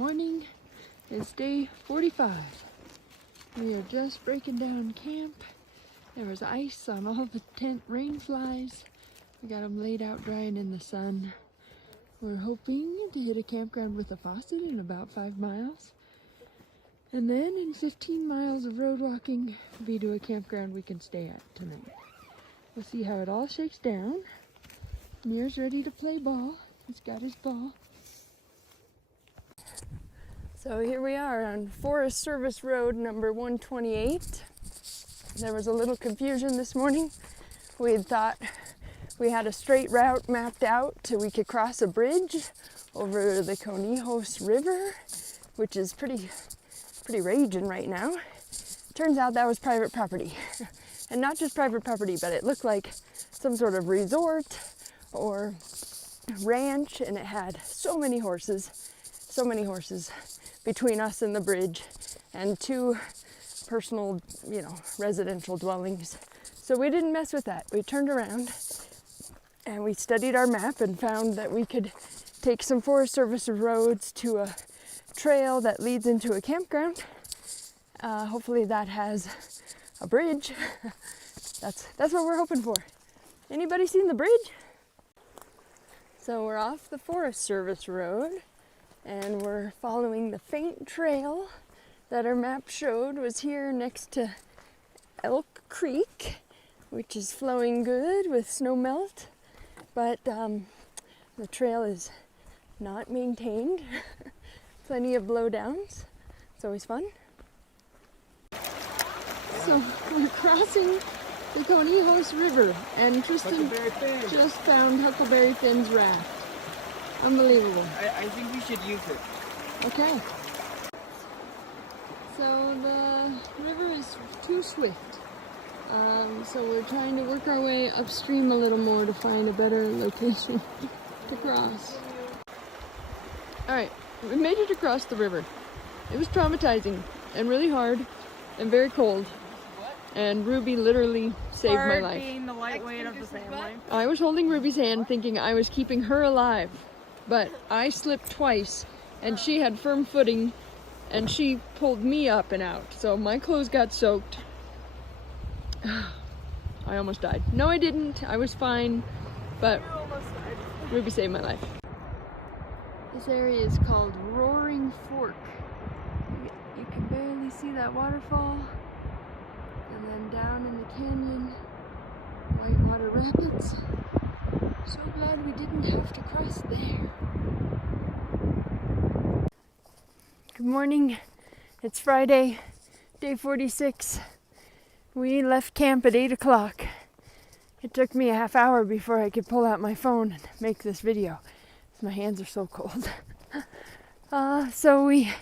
morning. It's day 45. We are just breaking down camp. There was ice on all the tent rain flies. We got them laid out drying in the sun. We're hoping to hit a campground with a faucet in about 5 miles. And then in 15 miles of road walking, be to a campground we can stay at tonight. We'll see how it all shakes down. Mir's ready to play ball. He's got his ball. So here we are on Forest Service Road number 128. There was a little confusion this morning. We had thought we had a straight route mapped out so we could cross a bridge over the Conejos River, which is pretty raging right now. Turns out that was private property. And not just private property, but it looked like some sort of resort or ranch, and it had so many horses between us and the bridge, and 2 personal, residential dwellings. So we didn't mess with that. We turned around and we studied our map and found that we could take some Forest Service roads to a trail that leads into a campground. Hopefully that has a bridge. That's what we're hoping for. Anybody seen the bridge? So we're off the Forest Service road and we're following the faint trail that our map showed was here next to Elk Creek, which is flowing good with snow melt, but the trail is not maintained. Plenty of blowdowns. It's always fun. So we're crossing the Conejos River, and Tristan just found Huckleberry Finn's raft. Unbelievable. I think we should use it. Okay. So the river is too swift. So we're trying to work our way upstream a little more to find a better location to cross. Alright, we made it across the river. It was traumatizing and really hard and very cold. And Ruby literally saved my life. Being the lightweight of the family. I was holding Ruby's hand thinking I was keeping her alive, but I slipped twice and she had firm footing and she pulled me up and out. So my clothes got soaked. I almost died. No, I didn't. I was fine, but Ruby saved my life. This area is called Roaring Fork. You can barely see that waterfall. And then down in the canyon, Whitewater Rapids. So glad we didn't have to cross there. Good morning. It's Friday, day 46. We left camp at 8 o'clock. It took me a half hour before I could pull out my phone and make this video. My hands are so cold. So we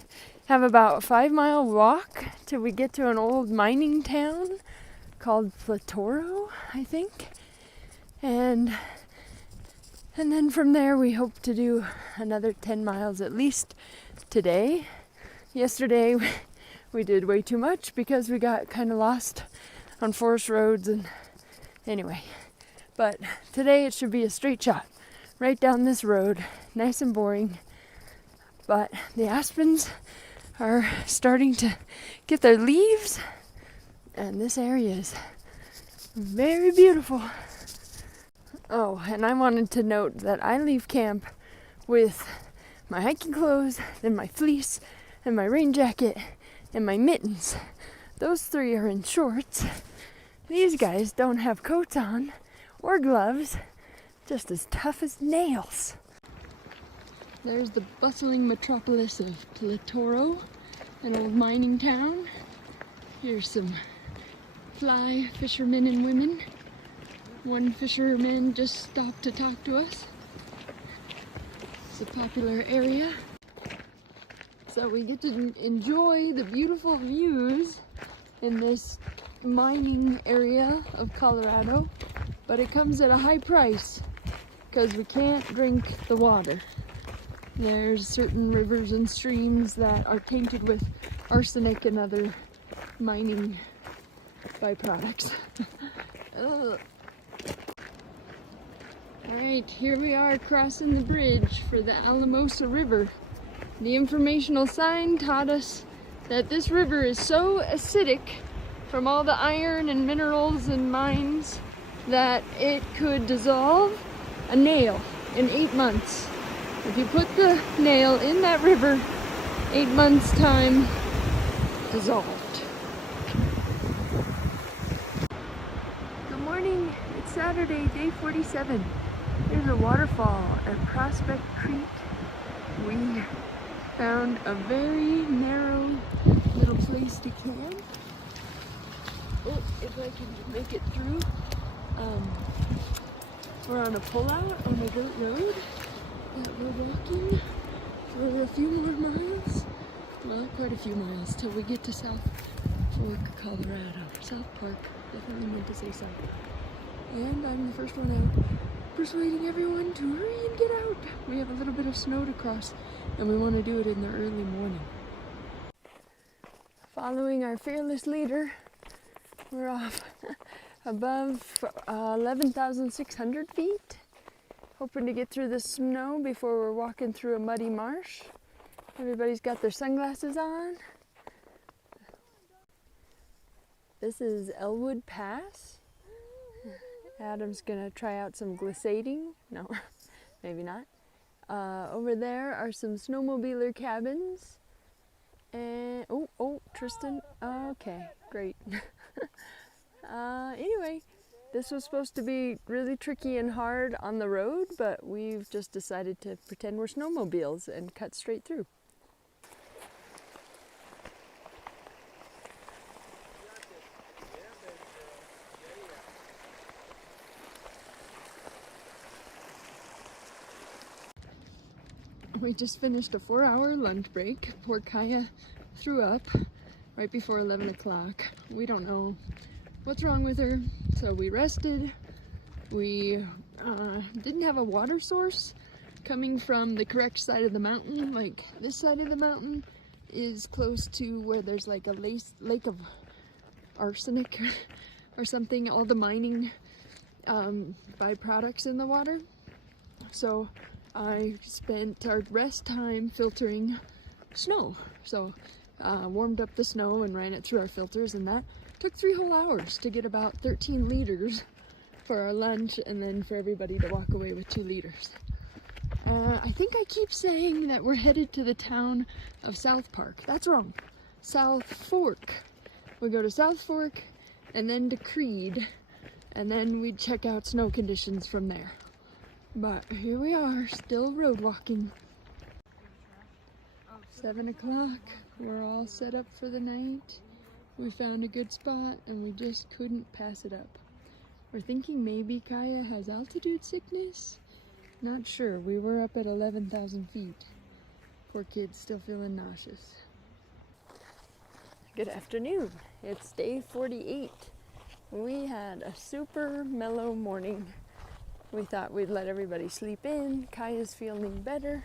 have about a 5-mile walk till we get to an old mining town called Platoro, I think. And then from there we hope to do another 10 miles at least today. Yesterday we did way too much because we got kind of lost on forest roads, and anyway. But today it should be a straight shot right down this road, nice and boring. But the aspens are starting to get their leaves, and this area is very beautiful. Oh, and I wanted to note that I leave camp with my hiking clothes, then my fleece, and my rain jacket, and my mittens. Those 3 are in shorts. These guys don't have coats on or gloves, just as tough as nails. There's the bustling metropolis of Platoro, an old mining town. Here's some fly fishermen and women. One fisherman just stopped to talk to us. It's a popular area. So we get to enjoy the beautiful views in this mining area of Colorado, but it comes at a high price because we can't drink the water. There's certain rivers and streams that are tainted with arsenic and other mining byproducts. Alright, here we are crossing the bridge for the Alamosa River. The informational sign taught us that this river is so acidic from all the iron and minerals and mines that it could dissolve a nail in 8 months. If you put the nail in that river, 8 months time, dissolved. Good morning, it's Saturday, day 47. There's a waterfall at Prospect Creek. We found a very narrow little place to camp. Oh, if I can make it through. We're on a pullout on a dirt road that we're walking for a few more miles. Well, quite a few miles till we get to South Fork, Colorado. South Park, definitely meant to say South. And I'm the first one out, persuading everyone to hurry and get out. We have a little bit of snow to cross, and we want to do it in the early morning. Following our fearless leader, we're off above 11,600 feet. Hoping to get through the snow before we're walking through a muddy marsh. Everybody's got their sunglasses on. This is Elwood Pass. Adam's gonna try out some glissading. No, maybe not. Over there are some snowmobiler cabins. And oh, Tristan. Okay, great. Anyway, this was supposed to be really tricky and hard on the road, but we've just decided to pretend we're snowmobiles and cut straight through. We just finished a 4-hour lunch break. Poor Kaya threw up right before 11 o'clock. We don't know what's wrong with her, so we rested. We didn't have a water source coming from the correct side of the mountain. Like, this side of the mountain is close to where there's like a lake of arsenic or something, all the mining byproducts in the water. So I spent our rest time filtering snow. So warmed up the snow and ran it through our filters, and that took 3 whole hours to get about 13 liters for our lunch, and then for everybody to walk away with 2 liters. I think I keep saying that we're headed to the town of South Park. That's wrong. South Fork. We go to South Fork and then to Creed, and then we'd check out snow conditions from there. But here we are, still road walking. 7 o'clock. We're all set up for the night. We found a good spot and we just couldn't pass it up. We're thinking maybe Kaya has altitude sickness. Not sure. We were up at 11,000 feet. Poor kid's still feeling nauseous. Good afternoon. It's day 48. We had a super mellow morning. We thought we'd let everybody sleep in. Kaya's feeling better.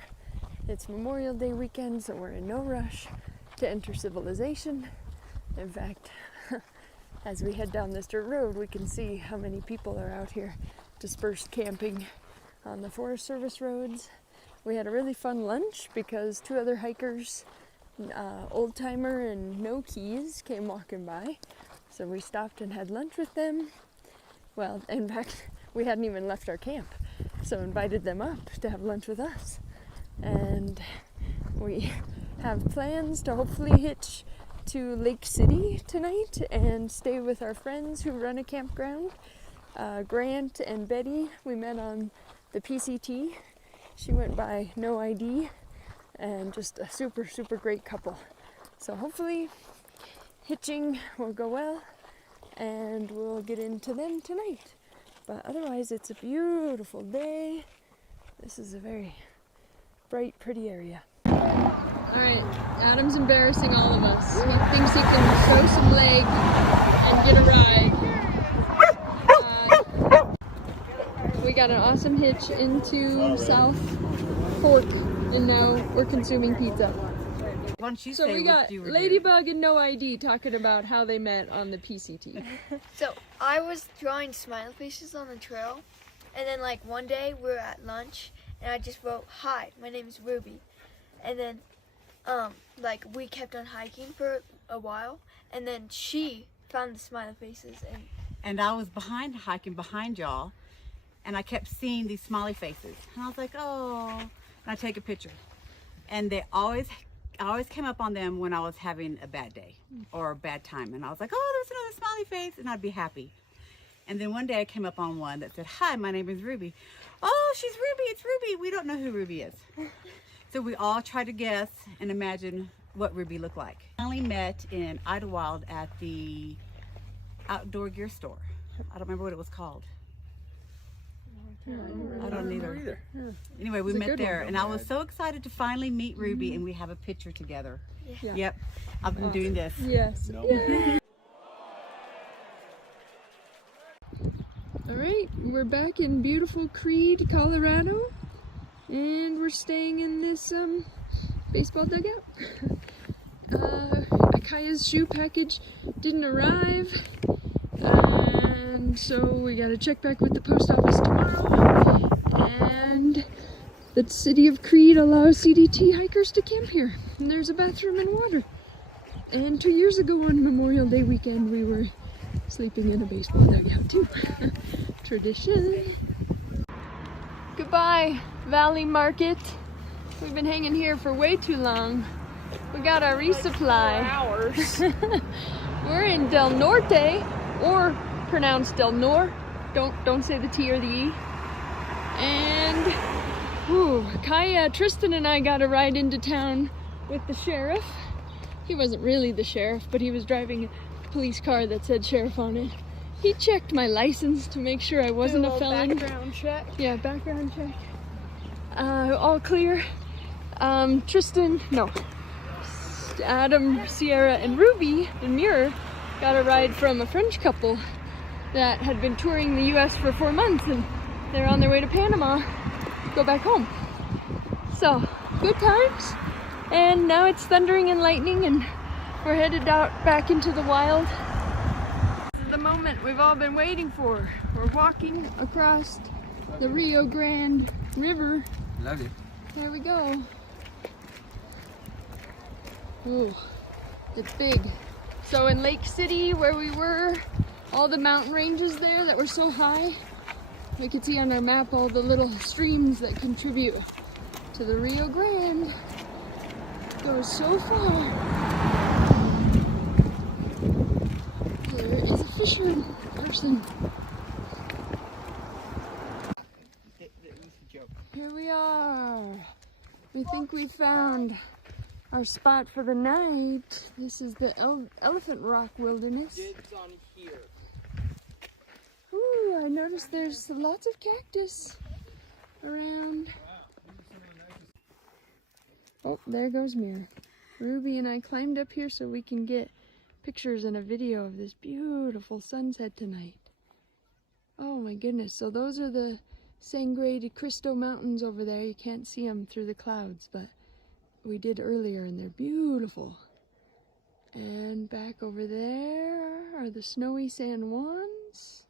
It's Memorial Day weekend, so we're in no rush to enter civilization. In fact, as we head down this dirt road, we can see how many people are out here dispersed camping on the Forest Service roads. We had a really fun lunch because 2 other hikers, Old Timer and No Keys, came walking by. So we stopped and had lunch with them. Well, in fact, we hadn't even left our camp, so invited them up to have lunch with us. And we have plans to hopefully hitch to Lake City tonight and stay with our friends who run a campground. Grant and Betty, we met on the PCT. She went by No ID, and just a super, super great couple. So hopefully hitching will go well and we'll get into them tonight. But otherwise, it's a beautiful day. This is a very bright, pretty area. All right, Adam's embarrassing all of us. He thinks he can show some leg and get a ride. We got an awesome hitch into South Fork, and now we're consuming pizza. So we got Ladybug and No ID talking about how they met on the PCT. So I was drawing smiley faces on the trail, and then like one day we were at lunch, and I just wrote, "Hi, my name is Ruby," and then like we kept on hiking for a while, and then she found the smiley faces, and I was hiking behind y'all, and I kept seeing these smiley faces, and I was like, oh, and I take a picture, and I always came up on them when I was having a bad day or a bad time, and I was like, oh, there's another smiley face, and I'd be happy. And then one day I came up on one that said, hi, my name is Ruby. Oh, she's Ruby, it's Ruby. We don't know who Ruby is. So we all tried to guess and imagine what Ruby looked like. Finally met in Idlewild at the outdoor gear store. I don't remember what it was called. I don't either. Anyway, we met there, and I was so excited to finally meet Ruby, and we have a picture together. Yeah. Yep, I've been doing this. Yes. Yeah. All right, we're back in beautiful Creede, Colorado, and we're staying in this baseball dugout. Akaya's shoe package didn't arrive, and so we gotta check back with the post office tomorrow. And the city of Creede allows CDT hikers to camp here, and there's a bathroom and water. And 2 years ago on Memorial Day weekend, we were sleeping in a baseball dugout too. Tradition. Goodbye, Valley Market. We've been hanging here for way too long. We got our resupply. Like 4 hours. We're in Del Norte, or pronounced Del Nor. Don't say the T or the E. And Kaya, Tristan and I got a ride into town with the sheriff. He wasn't really the sheriff, but he was driving a police car that said sheriff on it. He checked my license to make sure I wasn't a felon. Background check. Yeah, background check. All clear. Adam, Sierra, and Ruby and Muir got a ride from a French couple that had been touring the US for 4 months, and they're on their way to Panama to go back home. So, good times. And now it's thundering and lightning, and we're headed out back into the wild. This is the moment we've all been waiting for. We're walking across the Rio Grande River. Love you. There we go. Ooh, it's big. So in Lake City, where we were, all the mountain ranges there that were so high, we could see on our map all the little streams that contribute to the Rio Grande. It goes so far. There is a fisher person. Here we are. We think we found our spot for the night. This is the Elephant Rock Wilderness. Kids on here. Ooh, I noticed there's lots of cactus around. Oh, there goes Mira. Ruby and I climbed up here so we can get pictures and a video of this beautiful sunset tonight. Oh my goodness, so those are the Sangre de Cristo Mountains over there. You can't see them through the clouds, but we did earlier, and they're beautiful. And back over there are the snowy San Juans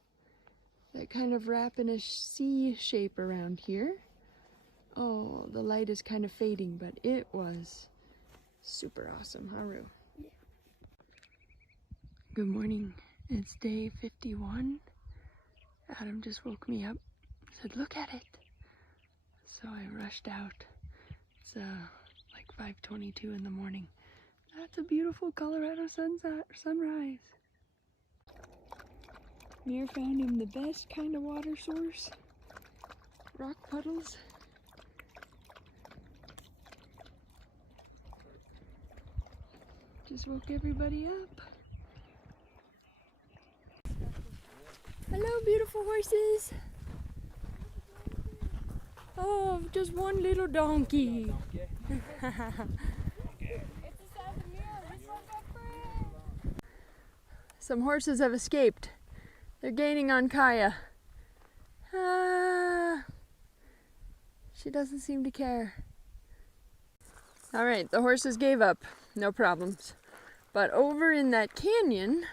that kind of wrap in a C shape around here. Oh, the light is kind of fading, but it was super awesome, huh, Rue? Yeah. Good morning. It's day 51. Adam just woke me up, said, look at it. So I rushed out. It's like 5:22 in the morning. That's a beautiful Colorado sunrise. Mir found him the best kind of water source. Rock puddles. Just woke everybody up. Hello, beautiful horses. Oh, just one little donkey. Some horses have escaped. They're gaining on Kaya. She doesn't seem to care. All right, the horses gave up. No problems. But over in that canyon,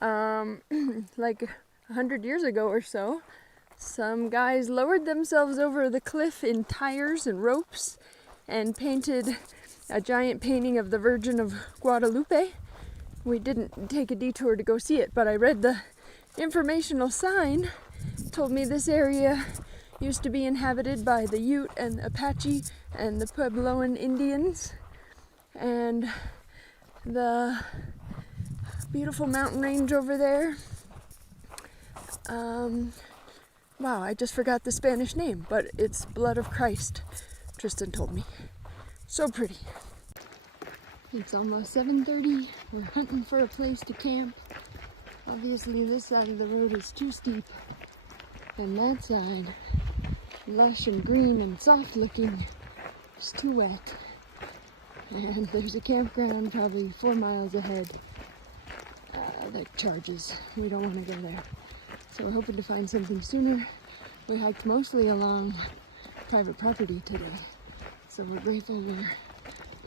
like 100 years ago or so, some guys lowered themselves over the cliff in tires and ropes and painted a giant painting of the Virgin of Guadalupe. We didn't take a detour to go see it, but I read the informational sign. Told me this area used to be inhabited by the Ute and Apache and the Puebloan Indians, and the beautiful mountain range over there. Wow, I just forgot the Spanish name, but it's Blood of Christ, Tristan told me. So pretty. It's almost 7:30. We're hunting for a place to camp. Obviously this side of the road is too steep, and that side, lush and green and soft looking, is too wet. And there's a campground probably 4 miles ahead that charges. We don't want to go there. So we're hoping to find something sooner. We hiked mostly along private property today. So we're grateful we're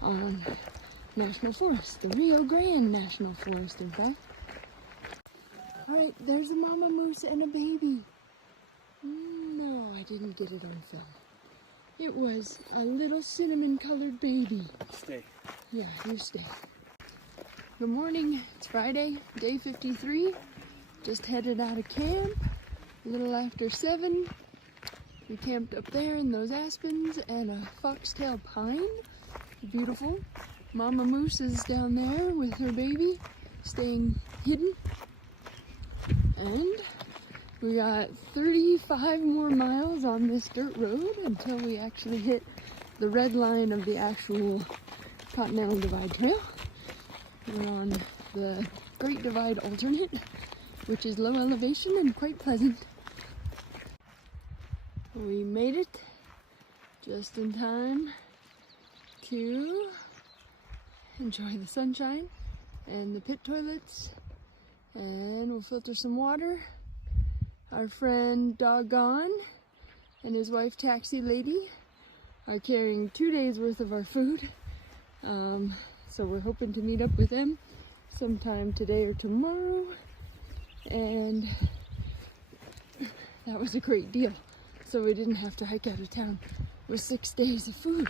on National Forest, the Rio Grande National Forest, in fact. Alright, there's a mama moose and a baby. No, I didn't get it on film. It was a little cinnamon colored baby. Stay. Yeah, you stay. Good morning, it's Friday, day 53. Just headed out of camp, a little after 7. We camped up there in those aspens and a foxtail pine. Beautiful. Mama moose is down there with her baby, staying hidden. And we got 35 more miles on this dirt road until we actually hit the red line of the actual Continental Divide Trail. We're on the Great Divide alternate, which is low elevation and quite pleasant. We made it just in time to enjoy the sunshine and the pit toilets, and we'll filter some water. Our friend Doggone and his wife Taxi Lady are carrying 2 days worth of our food, so we're hoping to meet up with them sometime today or tomorrow. And that was a great deal, so we didn't have to hike out of town with 6 days of food.